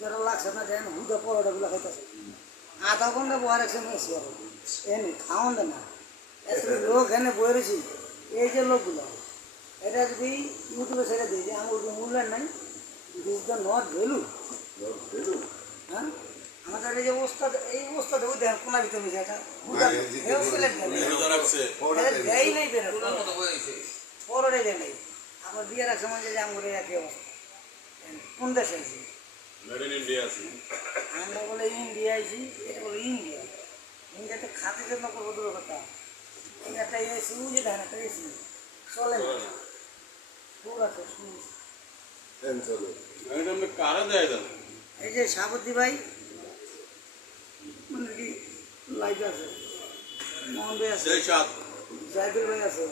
যারা লাগছে না যেন হুদা পরোটাগুলো খাইতেছে আধা ঘন্টা বয়ে রাখছে মেসি আর এনে খাওয়ান দেয় না এত লোক এনে বয়ে রয়েছি এই যে লোকগুলো এটা যদি ইউটিউবে ছেড়ে দিই যে আমার মূল্যায়ন নাই দিস দ্য নট ভ্যালু হ্যাঁ আমাদের এই যে অবস্থা এই অবস্থাতে ওই দেখেন কোনার ভিতরে মিশে এটা দেয় নেই বেরো পরোটাই দেয় নেই আবার বিয়ে রাখছে মানে যে আমার একই অবস্থা কোন দেশে আছি আমরা বলে ইন্ডিয়া আইছি এটা বলে ইন্ডিয়া ইন্ডিয়াতে খাতে জন্য করবো দূর কথা একটা এসি বুঝে দেন একটা এসি চলে না পুরো আছে এই যে সাবতী ভাই মানে কি লাইট আছে মোহন ভাই আছে জাহিদুল ভাই আছে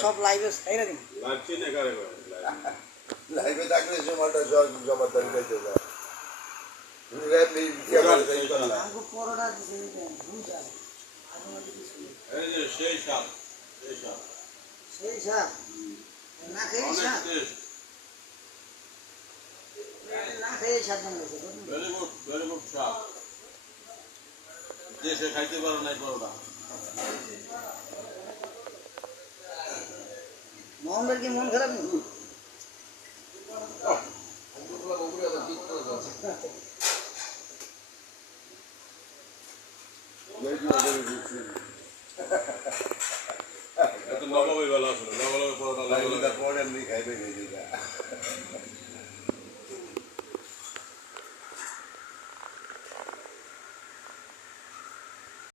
সব লাইভে ছাইরা দিন লাইভে থাকলে সময়টা জবাবদারি দিতে যায় আমাকে পরোটা দিছে দুইটা সেই সাত না খেয়ে সাত না খেয়ে সাত ভেরি গুড সাত দেশে খাইতে পারো নাই পরোটা মোহন ভাই কি মন খারাপ নেই